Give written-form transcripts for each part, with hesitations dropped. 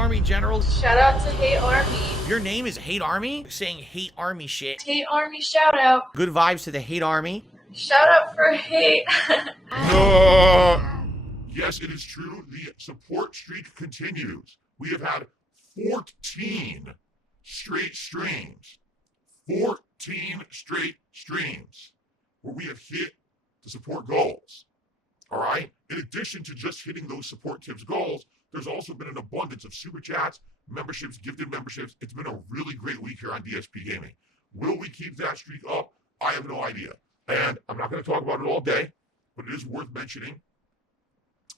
Army generals. Shout out to Hate Army. Your name is Hate Army? Saying Hate Army shit. Hate Army shout out. Good vibes to the Hate Army. Shout out for hate. No. Yes, it is true. The support streak continues. We have had 14 straight streams. 14 straight streams where we have hit the support goals. All right? In addition to just hitting those support tips goals, there's also been an abundance of super chats, memberships, gifted memberships. It's been a really great week here on DSP Gaming. Will we keep that streak up? I have no idea. And I'm not going to talk about it all day, but it is worth mentioning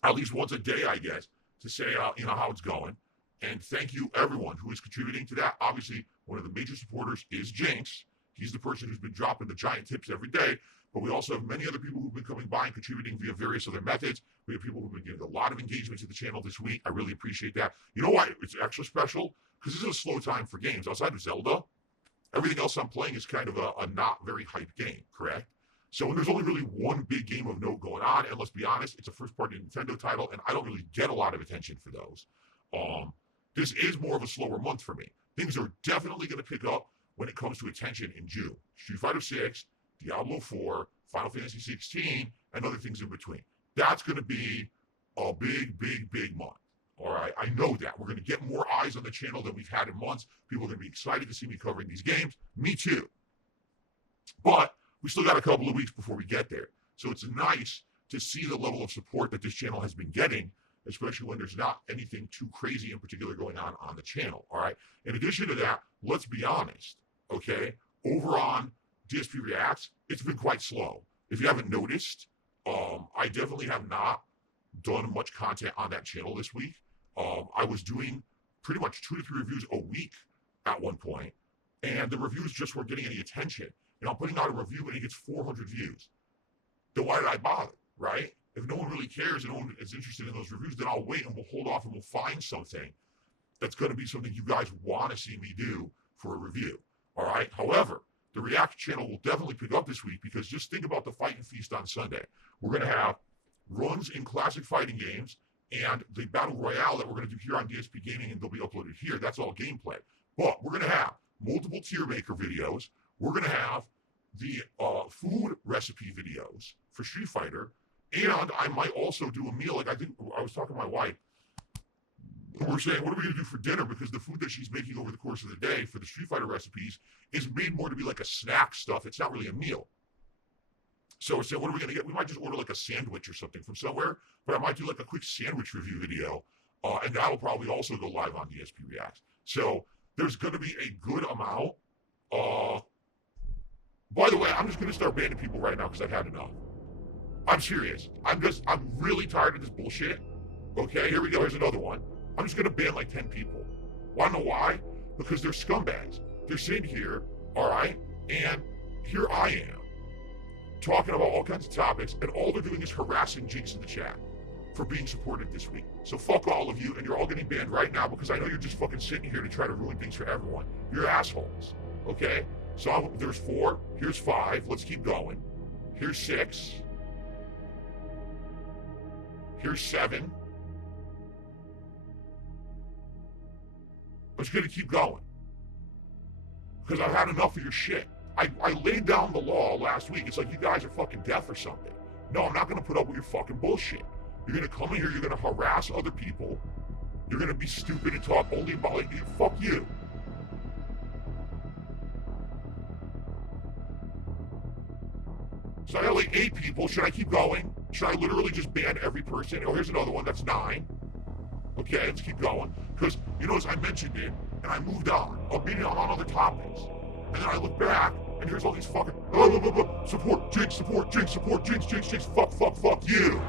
at least once a day, I guess, to say, how it's going. And thank you, everyone who is contributing to that. Obviously, one of the major supporters is Jinx. He's the person who's been dropping the giant tips every day. But we also have many other people who've been coming by and contributing via various other methods. We have people who've been giving a lot of engagement to the channel this week. I really appreciate that. You know why it's extra special? Because this is a slow time for games. Outside of Zelda, everything else I'm playing is kind of a not very hyped game, correct? So when there's only really one big game of note going on, and let's be honest, it's a first-party Nintendo title, and I don't really get a lot of attention for those. This is more of a slower month for me. Things are definitely going to pick up when it comes to attention in June. Street Fighter 6, Diablo 4, Final Fantasy 16, and other things in between. That's going to be a big, big, big month. All right, I know that. We're going to get more eyes on the channel than we've had in months. People are going to be excited to see me covering these games. Me too. But we still got a couple of weeks before we get there. So it's nice to see the level of support that this channel has been getting, especially when there's not anything too crazy in particular going on the channel, all right? In addition to that, let's be honest, okay? Over on DSP Reacts, it's been quite slow. If you haven't noticed, I definitely have not done much content on that channel this week. I was doing pretty much 2 to 3 reviews a week at one point, and the reviews just weren't getting any attention. And I'm putting out a review and it gets 400 views. Then why did I bother, right? If no one really cares and no one is interested in those reviews, then I'll wait and we'll hold off and we'll find something that's going to be something you guys want to see me do for a review, all right? However, the React channel will definitely pick up this week because just think about the Fight and Feast on Sunday. We're going to have runs in classic fighting games and the Battle Royale that we're going to do here on DSP Gaming, and they'll be uploaded here. That's all gameplay. But we're going to have multiple tier maker videos. We're going to have the food recipe videos for Street Fighter, and I might also do a meal. Like I think I was talking to my wife, and we're saying, what are we going to do for dinner? Because the food that she's making over the course of the day for the Street Fighter recipes is made more to be like a snack stuff. It's not really a meal. So we're saying, what are we going to get? We might just order like a sandwich or something from somewhere, but I might do like a quick sandwich review video, and that'll probably also go live on DSP Reacts. So there's going to be a good amount. By the way, I'm just going to start banning people right now because I've had enough. I'm serious. I'm really tired of this bullshit. Okay, here we go. Here's another one. I'm just going to ban like 10 people. Want to know why? Because they're scumbags. They're sitting here, all right, and here I am talking about all kinds of topics, and all they're doing is harassing Jinx in the chat for being supported this week. So fuck all of you, and you're all getting banned right now because I know you're just fucking sitting here to try to ruin things for everyone. You're assholes, okay? So there's 4, here's 5, let's keep going. Here's 6. Here's 7. I'm just gonna keep going. Because I've had enough of your shit. I laid down the law last week. It's like you guys are fucking deaf or something. No, I'm not gonna put up with your fucking bullshit. You're gonna come in here, you're gonna harass other people. You're gonna be stupid and talk only about like, fuck you. So I got like 8 people. Should I keep going? Should I literally just ban every person? Oh, here's another one. That's 9. Okay, let's keep going. Because, you know, as I mentioned it, and I moved on. I'm beating on other topics. And then I look back, and here's all these fucking, support, Jinx, support, Jinx, support, Jinx, Jinx, Jinx, fuck you.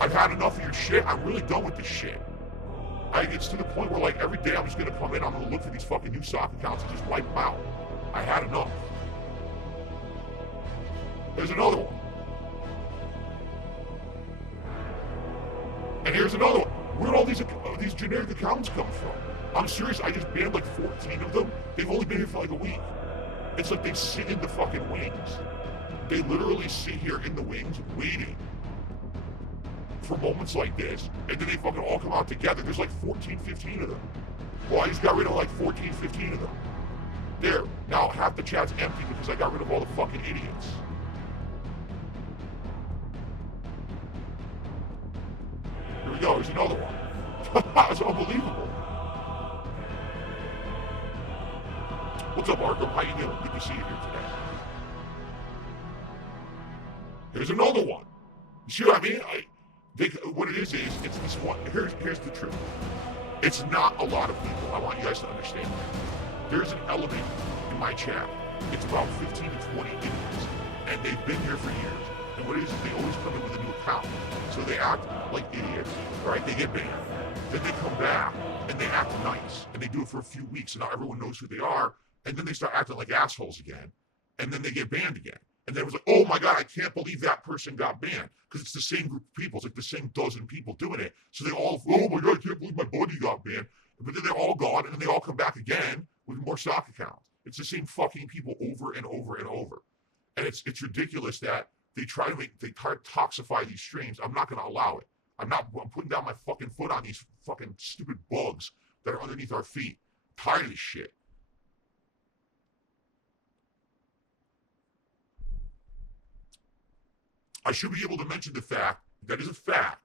I've had enough of your shit. I'm really done with this shit. It's to the point where, like, every day I'm just gonna come in, I'm gonna look for these fucking new sock accounts and just wipe them out. I had enough. There's another one. And here's another one. Where'd all these generic accounts come from? I'm serious, I just banned like 14 of them. They've only been here for like a week. It's like they sit in the fucking wings. They literally sit here in the wings waiting for moments like this, and then they fucking all come out together. There's like 14, 15 of them. Well, I just got rid of like 14, 15 of them. There, now half the chat's empty because I got rid of all the fucking idiots. Here we go, here's another one. It's unbelievable. What's up, Arkham? How you doing? Good to see you here today. Here's another one. You see what I mean? What it is it's this one. Here's the truth. It's not a lot of people. I want you guys to understand that. There's an element in my chat. It's about 15 to 20 idiots. And they've been here for years. And what it is they always come in with a new account. So they act like idiots, right? They get banned. Then they come back and they act nice. And they do it for a few weeks and now everyone knows who they are. And then they start acting like assholes again. And then they get banned again. And then it was like, oh my God, I can't believe that person got banned. Because it's the same group of people. It's like the same dozen people doing it. So they all, oh my God, I can't believe my buddy got banned. But then they're all gone and then they all come back again with more stock accounts. It's the same fucking people over and over and over. And it's ridiculous that they try to toxify these streams. I'm not going to allow it. I'm putting down my fucking foot on these fucking stupid bugs that are underneath our feet. I'm tired of this shit. I should be able to mention the fact, that is a fact,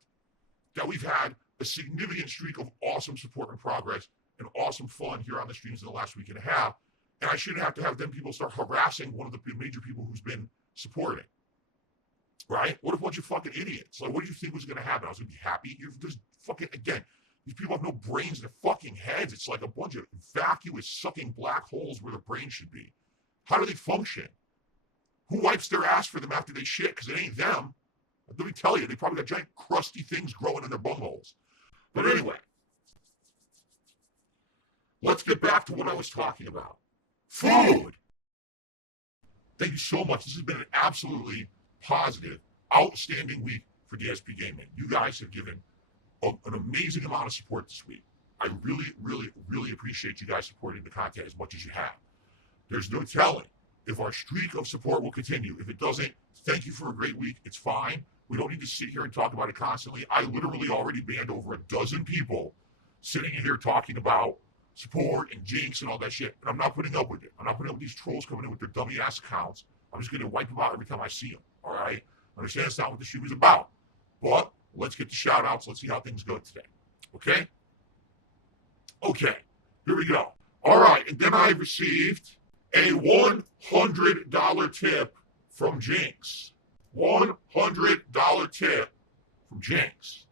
that we've had a significant streak of awesome support and progress and awesome fun here on the streams in the last week and a half. And I shouldn't have to have them people start harassing one of the major people who's been supporting. Right? What a bunch of fucking idiots. Like, what did you think was going to happen? I was going to be happy? There's fucking, again, these people have no brains in their fucking heads. It's like a bunch of vacuous, sucking black holes where their brains should be. How do they function? Who wipes their ass for them after they shit? Because it ain't them. Let me tell you, they probably got giant crusty things growing in their bungholes. But anyway, let's get back to what I was talking about. Food! Thank you so much. This has been an absolutely positive, outstanding week for DSP Gaming. You guys have given an amazing amount of support this week. I really, really, really appreciate you guys supporting the content as much as you have. There's no telling if our streak of support will continue. If it doesn't, thank you for a great week. It's fine. We don't need to sit here and talk about it constantly. I literally already banned over a dozen people sitting in here talking about support and jinx and all that shit. And I'm not putting up with it. I'm not putting up with these trolls coming in with their dummy ass accounts. I'm just going to wipe them out every time I see them. All right? I understand that's not what the stream is about. But let's get the shout outs. Let's see how things go today. Okay? Okay. Here we go. All right. And then I received a $100 tip from Jinx. $100 tip from Jinx.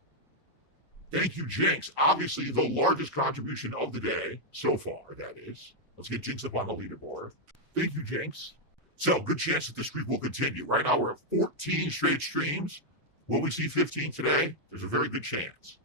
Thank you, Jinx. Obviously, the largest contribution of the day so far, that is. Let's get Jinx up on the leaderboard. Thank you, Jinx. So, good chance that the streak will continue. Right now, we're at 14 straight streams. Will we see 15 today? There's a very good chance.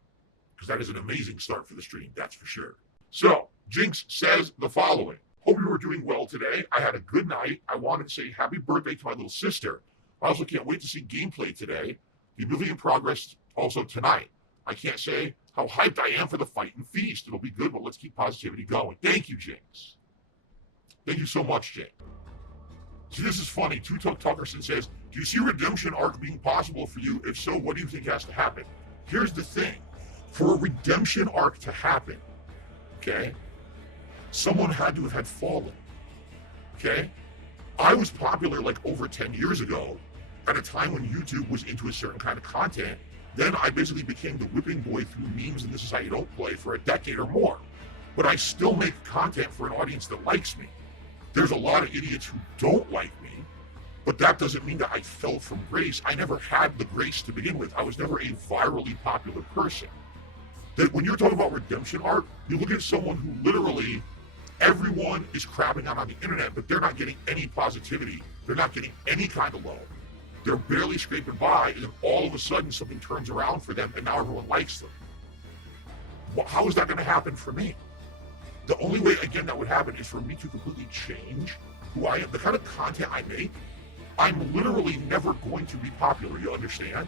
Because that is an amazing start for the stream, that's for sure. So, Jinx says the following. Hope you were doing well today. I had a good night. I wanted to say happy birthday to my little sister. I also can't wait to see gameplay today. The movie in progress also tonight. I can't say how hyped I am for the fight and feast. It'll be good, but let's keep positivity going. Thank you, Jinx. Thank you so much, Jinx. See, this is funny. Tuckerson says, do you see redemption arc being possible for you? If so, what do you think has to happen? Here's the thing. For a redemption arc to happen, okay, someone had to have had fallen, okay? I was popular like over 10 years ago at a time when YouTube was into a certain kind of content. Then I basically became the whipping boy through memes and This Is How You Don't Play for a decade or more. But I still make content for an audience that likes me. There's a lot of idiots who don't like me, but that doesn't mean that I fell from grace. I never had the grace to begin with. I was never a virally popular person. That when you're talking about redemption arc, you look at someone who literally everyone is crapping on the internet, but they're not getting any positivity. They're not getting any kind of love. They're barely scraping by, and then all of a sudden something turns around for them, and now everyone likes them. Well, how is that going to happen for me? The only way, again, that would happen is for me to completely change who I am. The kind of content I make, I'm literally never going to be popular, you understand?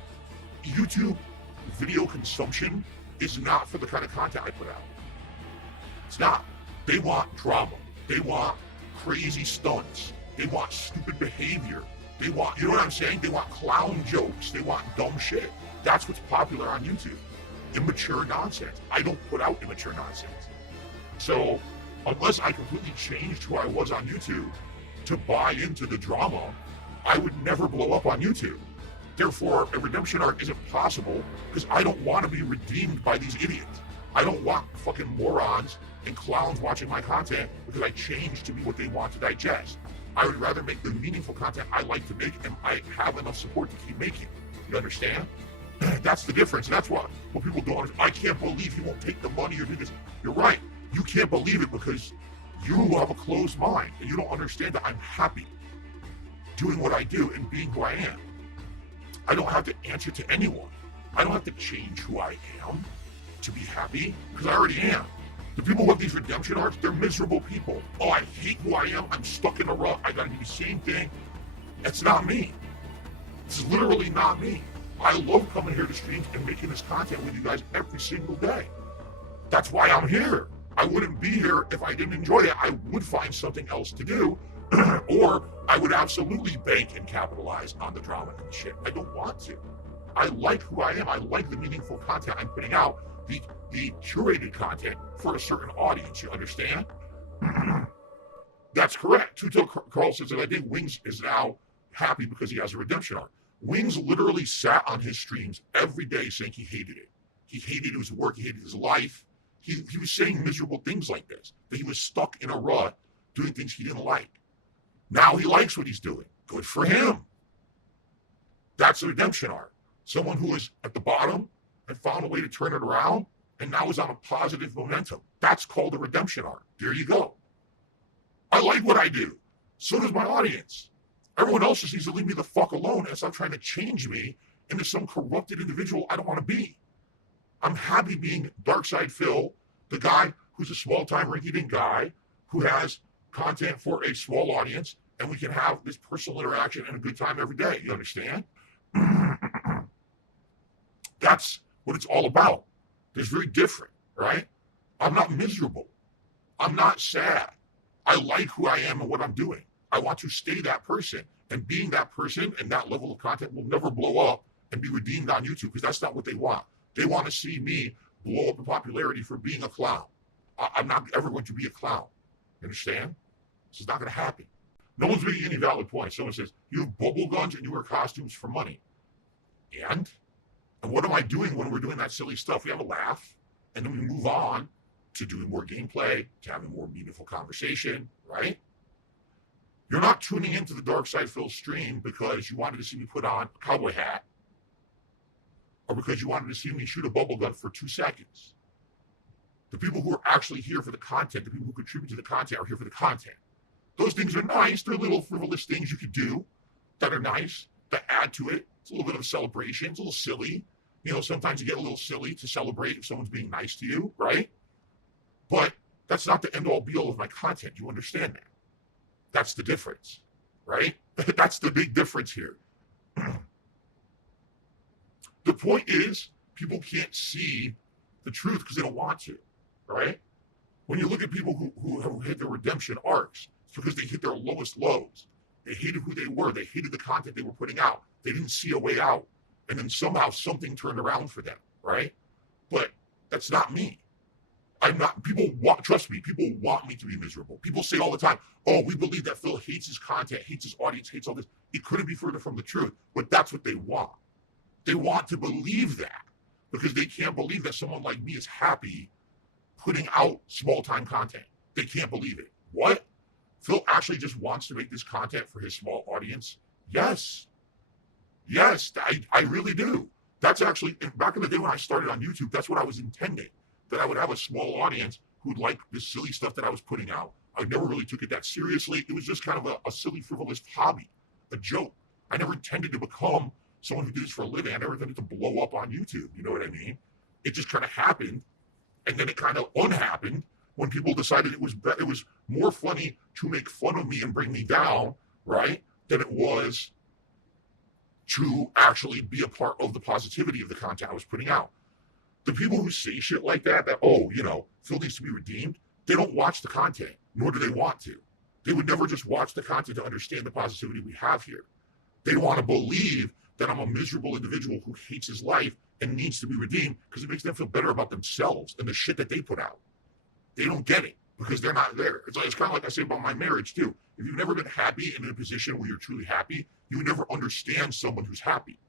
YouTube video consumption is not for the kind of content I put out. It's not. They want drama. They want crazy stunts. They want stupid behavior. They want, you know what I'm saying? They want clown jokes. They want dumb shit. That's what's popular on YouTube. Immature nonsense. I don't put out immature nonsense. So unless I completely changed who I was on YouTube to buy into the drama, I would never blow up on YouTube. Therefore, a redemption arc isn't possible because I don't want to be redeemed by these idiots. I don't want fucking morons and clowns watching my content because I changed to be what they want to digest. I would rather make the meaningful content I like to make and I have enough support to keep making. You understand? That's the difference. And that's what people don't understand. I can't believe he won't take the money or do this. You're right. You can't believe it because you have a closed mind and you don't understand that I'm happy doing what I do and being who I am. I don't have to answer to anyone. I don't have to change who I am to be happy because I already am. The people who have these redemption arcs, they're miserable people. Oh, I hate who I am. I'm stuck in a rut. I gotta do the same thing. It's not me. This is literally not me. I love coming here to streams and making this content with you guys every single day. That's why I'm here. I wouldn't be here if I didn't enjoy it. I would find something else to do, or I would absolutely bank and capitalize on the drama and shit. I don't want to. I like who I am. I like the meaningful content I'm putting out, the curated content for a certain audience. You understand? That's correct. Tuto Carl says that I think Wings is now happy because he has a redemption arc. Wings literally sat on his streams every day saying he hated it. He hated his work. He hated his life. He was saying miserable things like this, that he was stuck in a rut doing things he didn't like. Now he likes what he's doing. Good for him. That's a redemption arc. Someone who is at the bottom and found a way to turn it around and now is on a positive momentum. That's called a redemption arc. There you go. I like what I do. So does my audience. Everyone else just needs to leave me the fuck alone and stop trying to change me into some corrupted individual I don't want to be. I'm happy being Darkside Phil, the guy who's a small-time rinky-dink guy who has content for a small audience, and we can have this personal interaction and a good time every day. You understand? That's what it's all about. It's very different, right? I'm not miserable. I'm not sad. I like who I am and what I'm doing. I want to stay that person, and being that person and that level of content will never blow up and be redeemed on YouTube because that's not what they want. They want to see me blow up in popularity for being a clown. I'm not ever going to be a clown. You understand? This is not going to happen. No one's making any valid points. Someone says, you have bubble guns and you wear costumes for money. And what am I doing when we're doing that silly stuff? We have a laugh, and then we move on to doing more gameplay, to having more meaningful conversation, right? You're not tuning into the Darkside Phil stream because you wanted to see me put on a cowboy hat, or because you wanted to see me shoot a bubble gun for 2 seconds. The people who are actually here for the content, the people who contribute to the content are here for the content. Those things are nice. They're little frivolous things you could do that are nice, that add to it. It's a little bit of a celebration. It's a little silly. You know, sometimes you get a little silly to celebrate if someone's being nice to you, right? But that's not the end-all be-all of my content. You understand that? That's the difference, right? That's the big difference here. The point is, people can't see the truth because they don't want to, right? When you look at people who have hit their redemption arcs, it's because they hit their lowest lows. They hated who they were. They hated the content they were putting out. They didn't see a way out. And then somehow something turned around for them, right? But that's not me. I'm not, trust me, people want me to be miserable. People say all the time, oh, we believe that Phil hates his content, hates his audience, hates all this. It couldn't be further from the truth, but that's what they want. They want to believe that because they can't believe that someone like me is happy putting out small-time content. They can't believe it. What? Phil actually just wants to make this content for his small audience? Yes. Yes, I really do. That's actually, back in the day when I started on YouTube, that's what I was intending, that I would have a small audience who'd like this silly stuff that I was putting out. I never really took it that seriously. It was just kind of a silly, frivolous hobby, a joke. I never intended to become someone who did this for a living. I never intended to blow up on YouTube. You know what I mean? It just kind of happened, and then it kind of unhappened when people decided it was more funny to make fun of me and bring me down, right, than it was to actually be a part of the positivity of the content I was putting out. The people who say shit like that, oh, you know, Phil needs to be redeemed, they don't watch the content, nor do they want to. They would never just watch the content to understand the positivity we have here. They want to believe that I'm a miserable individual who hates his life and needs to be redeemed because it makes them feel better about themselves and the shit that they put out. They don't get it because they're not there. It's kind of like I say about my marriage too. If you've never been happy and in a position where you're truly happy, you would never understand someone who's happy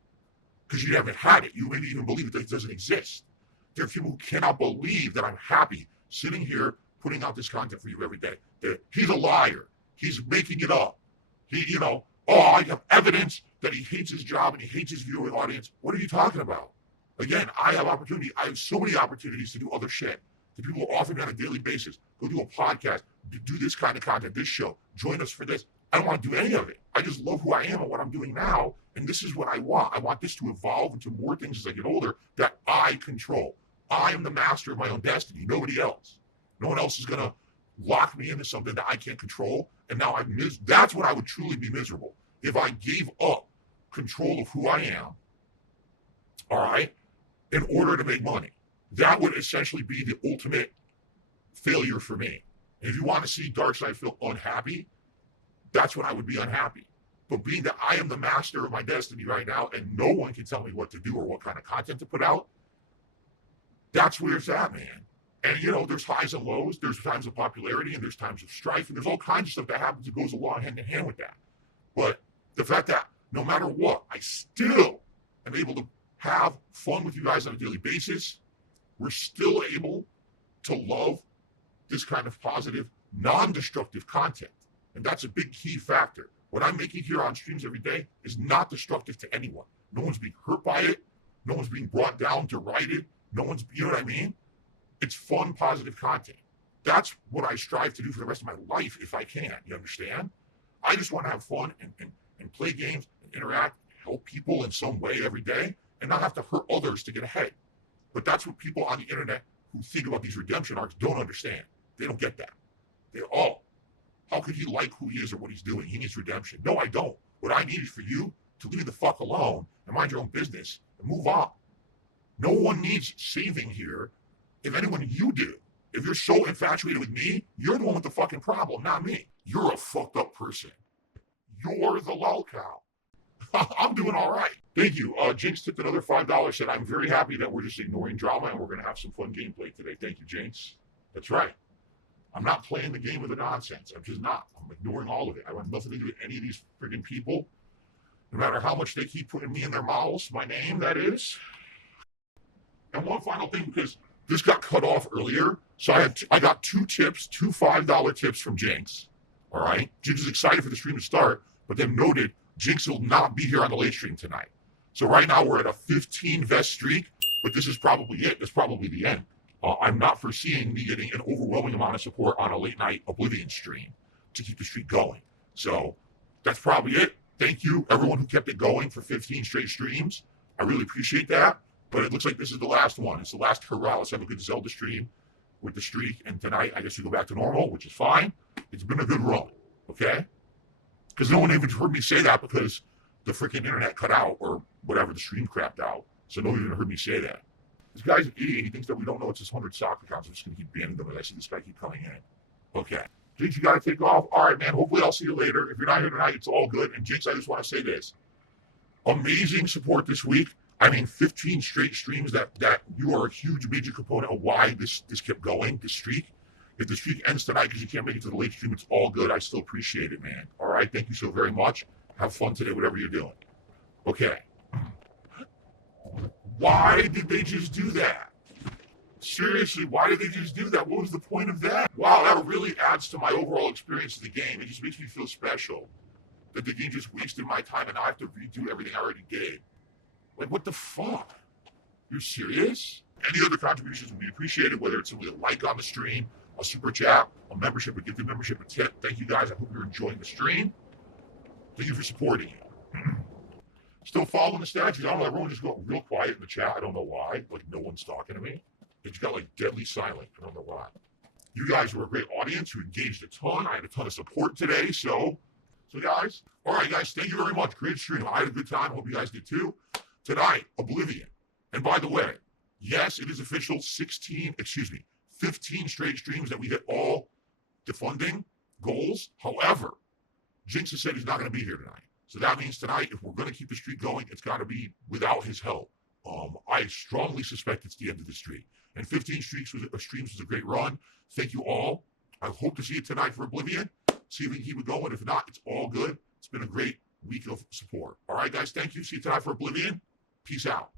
because you haven't had it. You maybe even believe that it doesn't exist. There are people who cannot believe that I'm happy sitting here putting out this content for you every day. He's a liar. He's making it up. I have evidence that he hates his job and he hates his viewing audience. What are you talking about? Again, I have opportunity. I have so many opportunities to do other shit. The people who offer me on a daily basis. Go do a podcast, do this kind of content, this show, join us for this. I don't want to do any of it. I just love who I am and what I'm doing now. And this is what I want. I want this to evolve into more things as I get older that I control. I am the master of my own destiny, nobody else. No one else is going to lock me into something that I can't control. And now that's when I would truly be miserable. If I gave up control of who I am, all right, in order to make money. That would essentially be the ultimate failure for me. And if you want to see Darkseid feel unhappy, that's when I would be unhappy. But being that I am the master of my destiny right now and no one can tell me what to do or what kind of content to put out, that's where it's at, man. And, there's highs and lows. There's times of popularity and there's times of strife. And there's all kinds of stuff that happens that goes along hand in hand with that. But the fact that no matter what, I still am able to have fun with you guys on a daily basis. We're still able to love this kind of positive, non-destructive content. And that's a big key factor. What I'm making here on streams every day is not destructive to anyone. No one's being hurt by it. No one's being brought down, derided. No one's, you know what I mean? It's fun, positive content. That's what I strive to do for the rest of my life if I can. You understand? I just want to have fun and play games and interact, help people in some way every day, and not have to hurt others to get ahead. But that's what people on the internet who think about these redemption arcs don't understand. They don't get that. How could he like who he is or what he's doing? He needs redemption. No, I don't. What I need is for you to leave me the fuck alone and mind your own business and move on. No one needs saving here. If anyone, you do. If you're so infatuated with me, you're the one with the fucking problem, not me. You're a fucked up person. You're the lol cow. I'm doing all right. Thank you. Jinx tipped another $5. Said, I'm very happy that we're just ignoring drama and we're going to have some fun gameplay today. Thank you, Jinx. That's right. I'm not playing the game with the nonsense. I'm just not. I'm ignoring all of it. I want nothing to do with any of these friggin' people. No matter how much they keep putting me in their mouths, my name, that is. And one final thing, because this got cut off earlier. So I got two $5 tips from Jinx. All right. Jinx is excited for the stream to start, but then noted Jinx will not be here on the late stream tonight. So right now we're at a 15 vest streak, but this is probably it. That's probably the end. I'm not foreseeing me getting an overwhelming amount of support on a late night Oblivion stream to keep the streak going. So that's probably it. Thank you, everyone who kept it going for 15 straight streams. I really appreciate that. But it looks like this is the last one. It's the last hurrah. Let's have a good Zelda stream with the streak. And tonight, I guess we go back to normal, which is fine. It's been a good run, okay? Because no one even heard me say that because the freaking internet cut out or whatever, the stream crapped out. So no one even heard me say that. This guy's an idiot. He thinks that we don't know it's his 100 soccer accounts. I'm just going to keep banning them as I see this guy keep coming in. Okay. Jinx, you got to take off. All right, man. Hopefully I'll see you later. If you're not here tonight, it's all good. And Jinx, I just want to say this. Amazing support this week. 15 straight streams that you are a huge major component of why this kept going, this streak. If the streak ends tonight because you can't make it to the late stream, it's all good. I still appreciate it, man. All right. Thank you so very much. Have fun today, whatever you're doing. Okay. Why did they just do that? Seriously, why did they just do that? What was the point of that? Wow, that really adds to my overall experience of the game. It just makes me feel special that the game just wasted my time and I have to redo everything I already did. Like, what the fuck? You're serious? Any other contributions would be appreciated, whether it's simply a like on the stream, a super chat, a membership, a gifted membership, a tip. Thank you guys. I hope you're enjoying the stream. Thank you for supporting it. Still following the statues. I don't know, everyone just got real quiet in the chat. I don't know why. Like, no one's talking to me. It just got, like, deadly silent. I don't know why. You guys were a great audience who engaged a ton. I had a ton of support today, so guys. All right, guys, thank you very much. Great stream. I had a good time. Hope you guys did too. Tonight, Oblivion. And by the way, yes, it is official 15 straight streams that we hit all the funding goals. However, Jinx has said he's not going to be here tonight. So that means tonight, if we're going to keep the streak going, it's got to be without his help. I strongly suspect it's the end of the streak. And 15 streams was a great run. Thank you all. I hope to see you tonight for Oblivion. See if we can keep it going. If not, it's all good. It's been a great week of support. All right, guys, thank you. See you tonight for Oblivion. Peace out.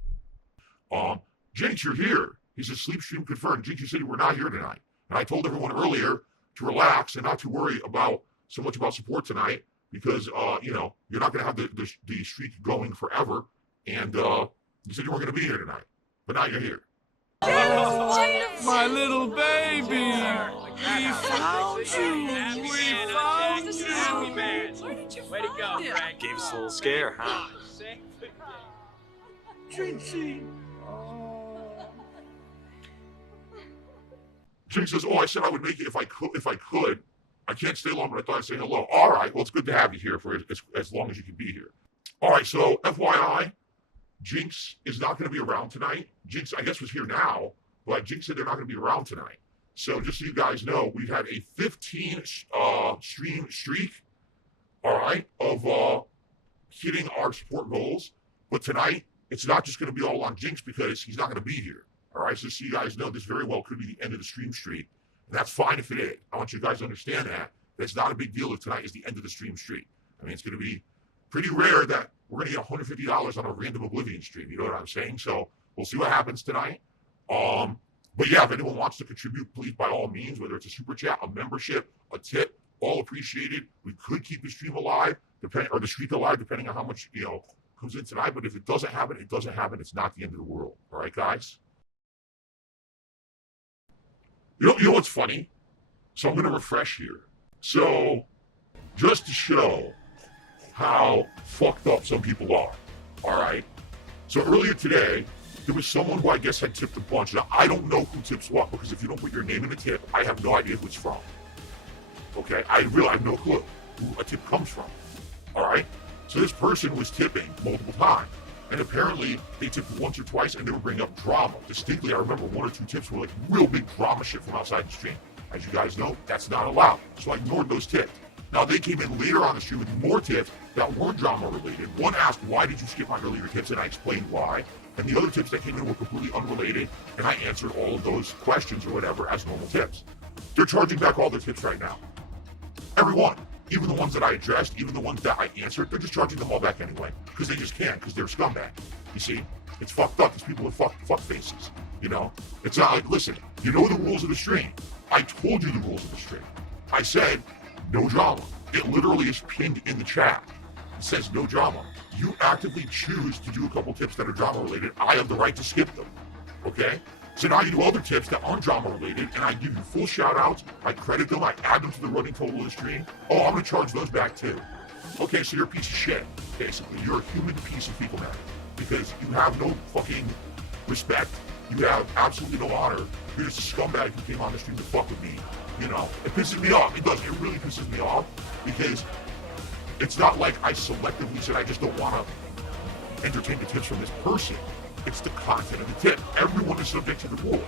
Jinx, you're here. He says, sleep stream confirmed. Jinx, you said you were not here tonight. And I told everyone earlier to relax and not to worry so much about support tonight because, you're not going to have the streak going forever. And you said you weren't going to be here tonight. But now you're here. My little baby! We found you! We found you! Way to go, Frank. Gave us a little scare, huh? Trixie! Jinx says, I said I would make it if I could. I can't stay long, but I thought I'd say hello. All right, well, it's good to have you here for as long as you can be here. All right, so FYI, Jinx is not going to be around tonight. Jinx, I guess, was here now, but Jinx said they're not going to be around tonight. So just so you guys know, we've had a 15 stream streak, all right, of hitting our support goals. But tonight, it's not just going to be all on Jinx because he's not going to be here. All right, so you guys know this very well could be the end of the stream streak. And that's fine if it is. I want you guys to understand that. It's not a big deal if tonight is the end of the stream streak. I mean, it's going to be pretty rare that we're going to get $150 on a random Oblivion stream. You know what I'm saying? So we'll see what happens tonight. But yeah, if anyone wants to contribute, please, by all means, whether it's a super chat, a membership, a tip, all appreciated. We could keep the stream alive, or the streak alive, depending on how much, comes in tonight. But if it doesn't happen, it doesn't happen. It's not the end of the world. All right, guys? You know what's funny? So I'm going to refresh here. So just to show how fucked up some people are, all right? So earlier today, there was someone who I guess had tipped a bunch. Now, I don't know who tips what, because if you don't put your name in the tip, I have no idea who it's from. Okay? I have no clue who a tip comes from. All right? So this person was tipping multiple times. And apparently, they tipped once or twice, and they were bringing up drama. Distinctly, I remember one or two tips were like real big drama shit from outside the stream. As you guys know, that's not allowed. So I ignored those tips. Now, they came in later on the stream with more tips that weren't drama related. One asked, why did you skip my earlier tips? And I explained why. And the other tips that came in were completely unrelated. And I answered all of those questions or whatever as normal tips. They're charging back all their tips right now. Everyone. Even the ones that I addressed, even the ones that I answered, they're just charging them all back anyway. Because they just can't, because they're scumbag. You see? It's fucked up, because people are fuck faces. It's not like, listen, you know the rules of the stream. I told you the rules of the stream. I said, no drama. It literally is pinned in the chat. It says no drama. You actively choose to do a couple tips that are drama related. I have the right to skip them. Okay? So now you do other tips that aren't drama related, and I give you full shout outs, I credit them, I add them to the running total of the stream. Oh, I'm gonna charge those back too. Okay, so you're a piece of shit, basically. You're a human piece of fecal matter. Because you have no fucking respect, you have absolutely no honor. You're just a scumbag who came on the stream to fuck with me. It pisses me off. It does, it really pisses me off, because it's not like I selectively said I just don't wanna entertain the tips from this person. It's the content of the tip. Everyone is subject to the rules.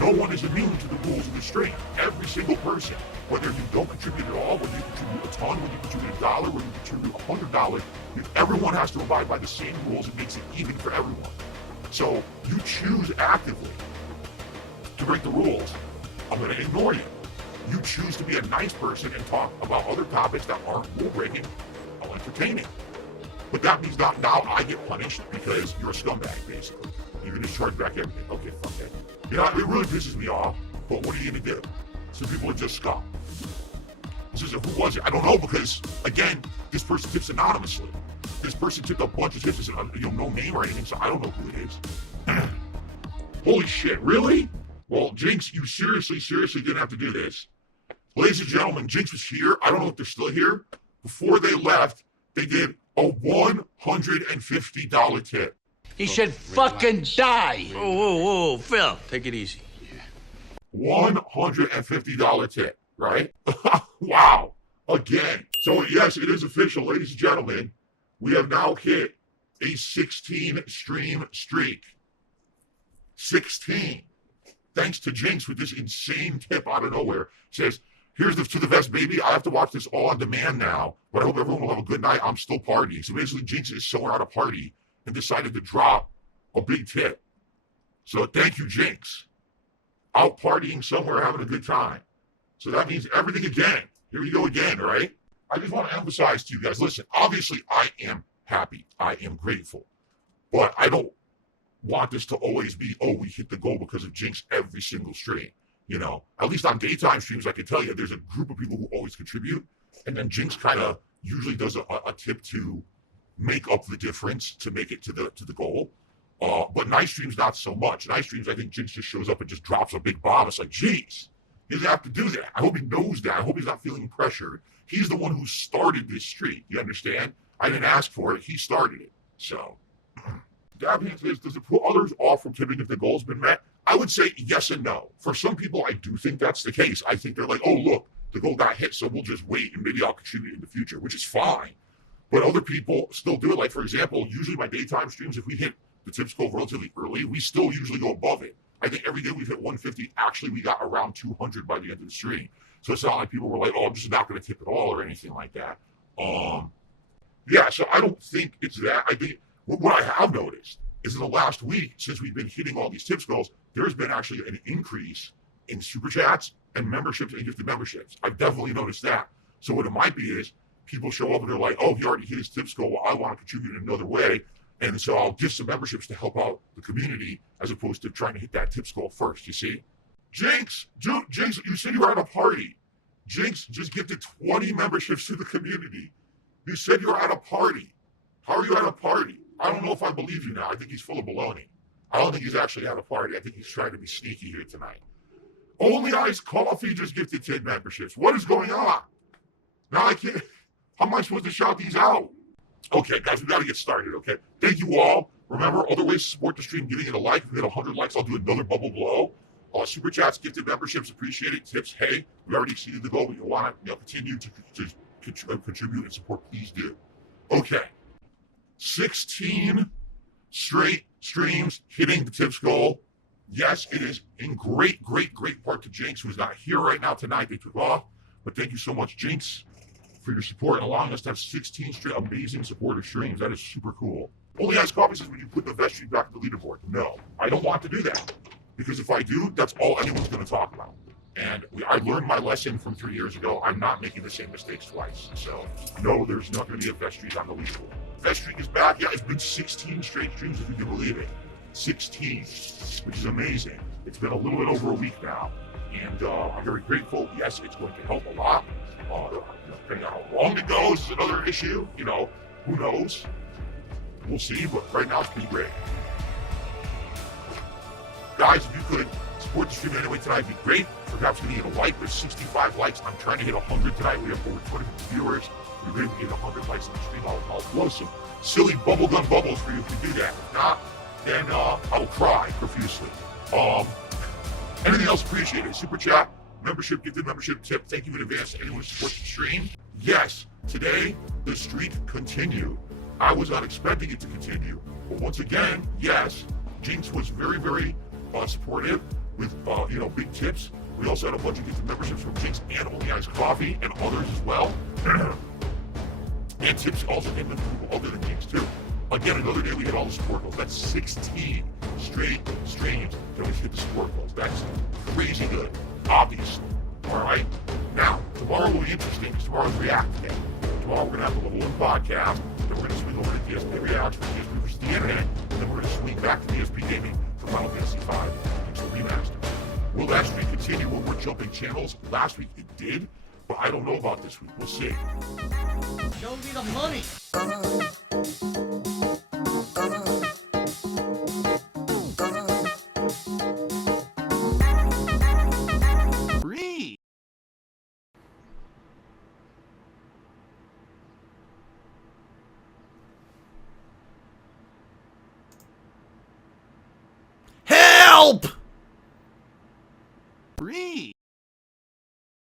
No one is immune to the rules of the stream. Every single person, whether you don't contribute at all, whether you contribute a ton, whether you contribute $1, whether you contribute $100, everyone has to abide by the same rules. It makes it even for everyone. So you choose actively to break the rules. I'm going to ignore you. You choose to be a nice person and talk about other topics that aren't rule breaking. I'll entertain it. But that means that now I get punished because you're a scumbag, basically. You can just charge back everything. Okay, fuck it. It really pisses me off, but what are you gonna do? Some people are just scum. This is who was it? I don't know, because, again, this person tips anonymously. This person tipped a bunch of tips, no name or anything, so I don't know who it is. Holy shit, really? Well, Jinx, you seriously didn't have to do this. Ladies and gentlemen, Jinx was here. I don't know if they're still here. Before they left, they did a $150 tip. He should fucking die! Whoa, Phil, take it easy. $150 tip, right? Wow. Again. So yes, it is official, ladies and gentlemen. We have now hit a 16 stream streak. 16. Thanks to Jinx with this insane tip out of nowhere. Says, here's the to the vest, baby. I have to watch this all on demand now, but I hope everyone will have a good night. I'm still partying. So basically, Jinx is somewhere at a party and decided to drop a big tip. So thank you, Jinx. Out partying somewhere, having a good time. So that means everything again. Here we go again, right? I just want to emphasize to you guys, listen, obviously I am happy. I am grateful. But I don't want this to always be, oh, we hit the goal because of Jinx every single stream. You know, at least on daytime streams, I can tell you there's a group of people who always contribute. And then Jinx kind of usually does a tip to make up the difference to make it to the goal. But night streams, not so much. Night streams, I think Jinx just shows up and just drops a big bomb. It's like, geez, he doesn't have to do that. I hope he knows that. I hope he's not feeling pressured. He's the one who started this streak. You understand? I didn't ask for it. He started it. So, Dab Hands says, does it put others off from tipping if the goal's been met? I would say yes and no. For some people, I do think that's the case. I think they're like, oh, look, the goal got hit, so we'll just wait and maybe I'll contribute in the future, which is fine. But other people still do it. Like, for example, usually my daytime streams, if we hit the tips goal relatively early, we still usually go above it. I think every day we've hit 150. Actually, we got around 200 by the end of the stream. So it's not like people were like, oh, I'm just not going to tip at all or anything like that. Yeah, so I don't think it's that. I think what I have noticed is in the last week, since we've been hitting all these tips goals, there's been actually an increase in super chats and memberships and gifted memberships. I've definitely noticed that. So what it might be is people show up and they're like, oh, he already hit his tips goal. Well, I want to contribute in another way. And so I'll give some memberships to help out the community as opposed to trying to hit that tips goal first, you see? Jinx, dude, Jinx, you said you were at a party. Jinx just gifted 20 memberships to the community. You said you were at a party. How are you at a party? I don't know if I believe you now. I think he's full of baloney. I don't think he's actually at a party. I think he's trying to be sneaky here tonight. Only Iced Coffee just gifted 10 memberships. What is going on? Now I can't. How am I supposed to shout these out? Okay, guys, we got to get started, okay? Thank you all. Remember, other ways to support the stream, giving it a like. If we hit 100 likes, I'll do another bubble blow. Super chats, gifted memberships, appreciate it. Tips, hey, we already exceeded the goal, but you want to continue to contribute and support, please do. Okay. 16 straight streams hitting the tips goal. Yes, it is in great part to Jinx, who is not here right now tonight. They took off. But thank you so much, Jinx, for your support and allowing us to have 16 straight amazing supportive streams. That is super cool. Only Ice Coffee says, when you put the vest stream back in the leaderboard. No, I don't want to do that. Because if I do, that's all anyone's going to talk about. And I learned my lesson from 3 years ago. I'm not making the same mistakes twice. So, no, there's not going to be a vest streak on the leaderboard. Vest streak is back. Yeah, it's been 16 straight streams, if you can believe it. 16, which is amazing. It's been a little bit over a week now. And I'm very grateful. Yes, it's going to help a lot. Depending on how long it goes is another issue. You know, who knows? We'll see, but right now it's pretty great. Guys, if you could support the stream anyway tonight, it'd be great. Perhaps we need a like. There's 65 likes. I'm trying to hit 100 tonight. We have over 20 viewers. We're going to hit 100 likes on the stream. I'll blow some silly bubblegum bubbles for you if you do that. If not, then I will cry profusely. Anything else appreciated? Super chat, membership, gifted membership tip. Thank you in advance to anyone who supports the stream. Yes, today the streak continued. I was not expecting it to continue. But once again, yes, Jinx was very supportive with big tips. We also had a bunch of gifted memberships from Jinx and Only Iced Coffee and others as well. And tips also came from people other than Jinx too. Again, another day we hit all the support goals. That's 16 straight streams that we hit the support goals. That's crazy good, obviously. All right? Now, tomorrow will be interesting because tomorrow's React Day. Tomorrow we're going to have the Level 1 podcast. Then we're going to swing over to DSP Reacts for DSP versus the Internet. And then we're going to swing back to DSP Gaming for Final Fantasy V Pixel Remaster. Will that streak continue when we're jumping channels? Last week it did, but I don't know about this week. We'll see. Show me the money. Help! Breathe.